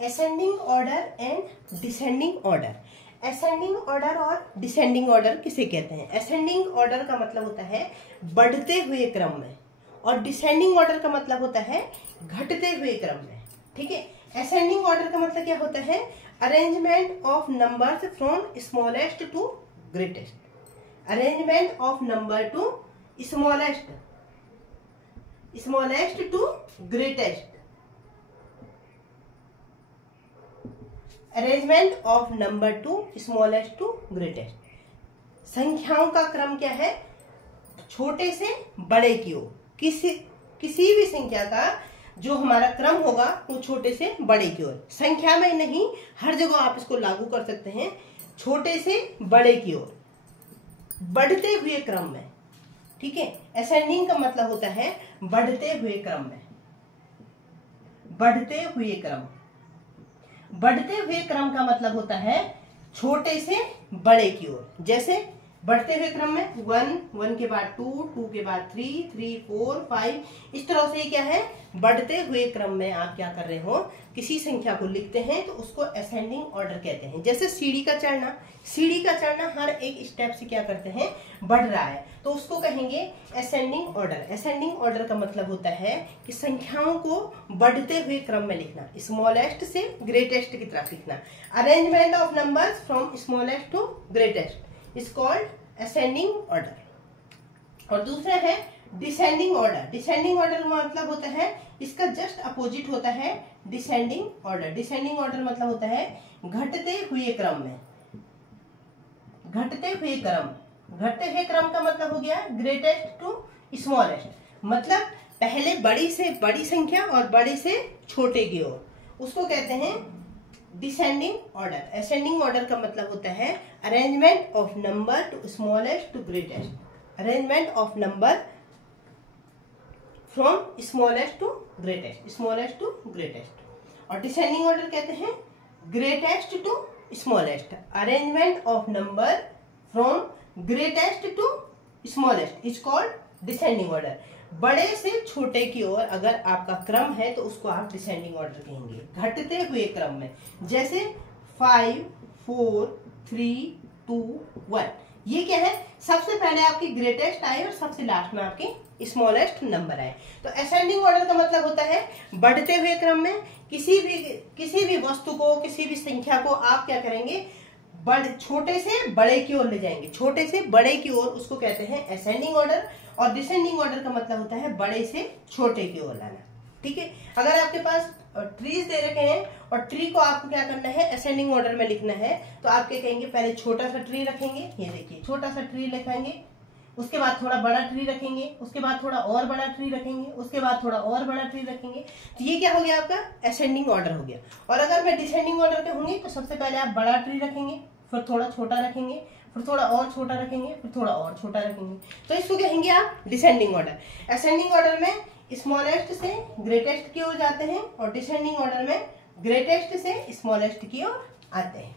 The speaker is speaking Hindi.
Ascending order and descending order. Ascending order और डिसेंडिंग ऑर्डर किसे कहते हैं? असेंडिंग ऑर्डर का मतलब होता है बढ़ते हुए क्रम में, और डिसेंडिंग ऑर्डर का मतलब होता है घटते हुए क्रम में। ठीक है, असेंडिंग ऑर्डर का मतलब क्या होता है? Arrangement of numbers from smallest to greatest. Arrangement of number to smallest to greatest. Arrangement of number to smallest to greatest. संख्याओं का क्रम क्या है? छोटे से बड़े की ओर। किसी भी संख्या का जो हमारा क्रम होगा वो छोटे से बड़े की ओर। संख्या में नहीं, हर जगह आप इसको लागू कर सकते हैं। छोटे से बड़े की ओर, बढ़ते हुए क्रम में। ठीक है, असेंडिंग का मतलब होता है बढ़ते हुए क्रम में। बढ़ते हुए क्रम, बढ़ते हुए क्रम का मतलब होता है छोटे से बड़े की ओर। जैसे बढ़ते हुए क्रम में 1 के बाद 2 के बाद 3 4 5, इस तरह से क्या है? बढ़ते हुए क्रम में आप क्या कर रहे हो? किसी संख्या को लिखते हैं तो उसको असेंडिंग ऑर्डर कहते हैं। जैसे सीढ़ी का चढ़ना हर एक स्टेप से क्या करते हैं? बढ़ रहा है, तो उसको कहेंगे असेंडिंग ऑर्डर। असेंडिंग ऑर्डर का मतलब होता है कि संख्याओं को बढ़ते हुए क्रम में लिखना, स्मॉलेस्ट से ग्रेटेस्ट की तरफ लिखना। Arrangement of numbers from smallest to greatest is called ascending order. और दूसरा है डिसेंडिंग ऑर्डर। डिसेंडिंग ऑर्डर का मतलब होता है, इसका जस्ट अपोजिट होता है डिसेंडिंग ऑर्डर। डिसेंडिंग ऑर्डर मतलब होता है घटते हुए क्रम में। घटते हुए क्रम का मतलब हो गया ग्रेटेस्ट टू स्मॉलेस्ट। मतलब पहले बड़ी से बड़ी संख्या और बड़े से छोटे की ओर, उसको कहते हैं डिसेंडिंग ऑर्डर। असेंडिंग ऑर्डर का मतलब होता है arrangement of number to smallest to greatest. Arrangement of number from smallest to greatest. और डिसेंडिंग ऑर्डर कहते हैं greatest to smallest. Arrangement of number from greatest to smallest is called descending order. बड़े से छोटे की ओर अगर आपका क्रम है तो उसको आप डिसेंडिंग ऑर्डर कहेंगे, घटते हुए क्रम में। जैसे 5 4 3 2 1, ये क्या है? सबसे पहले आपकी ग्रेटेस्ट आए और सबसे लास्ट में आपके स्मॉलेस्ट नंबर आए। तो असेंडिंग ऑर्डर का मतलब होता है बढ़ते हुए क्रम में किसी भी वस्तु को, किसी भी संख्या को आप क्या करेंगे? छोटे से बड़े की ओर ले जाएंगे। छोटे से बड़े की ओर, उसको कहते हैं असेंडिंग ऑर्डर। और डिसेंडिंग ऑर्डर का मतलब होता है बड़े से छोटे की ओर लाना। ठीक है, अगर आपके पास ट्रीज दे रखे हैं और ट्री को आपको क्या करना है? असेंडिंग ऑर्डर में लिखना है, तो आप क्या कहेंगे? पहले छोटा सा ट्री रखेंगे, ये देखिए छोटा सा ट्री लिखाएंगे, उसके बाद थोड़ा बड़ा ट्री रखेंगे, उसके बाद थोड़ा और बड़ा ट्री रखेंगे, उसके बाद थोड़ा और बड़ा ट्री रखेंगे। तो ये क्या हो गया? आपका असेंडिंग ऑर्डर हो गया। और अगर मैं डिसेंडिंग ऑर्डर पे होंगी तो सबसे पहले आप बड़ा ट्री रखेंगे, फिर थोड़ा छोटा रखेंगे, फिर थोड़ा और छोटा रखेंगे, फिर थोड़ा और छोटा रखेंगे। तो इसको कहेंगे आप डिसेंडिंग ऑर्डर। असेंडिंग ऑर्डर में स्मॉलेस्ट से ग्रेटेस्ट की ओर जाते हैं और डिसेंडिंग ऑर्डर में ग्रेटेस्ट से स्मॉलेस्ट की ओर आते हैं।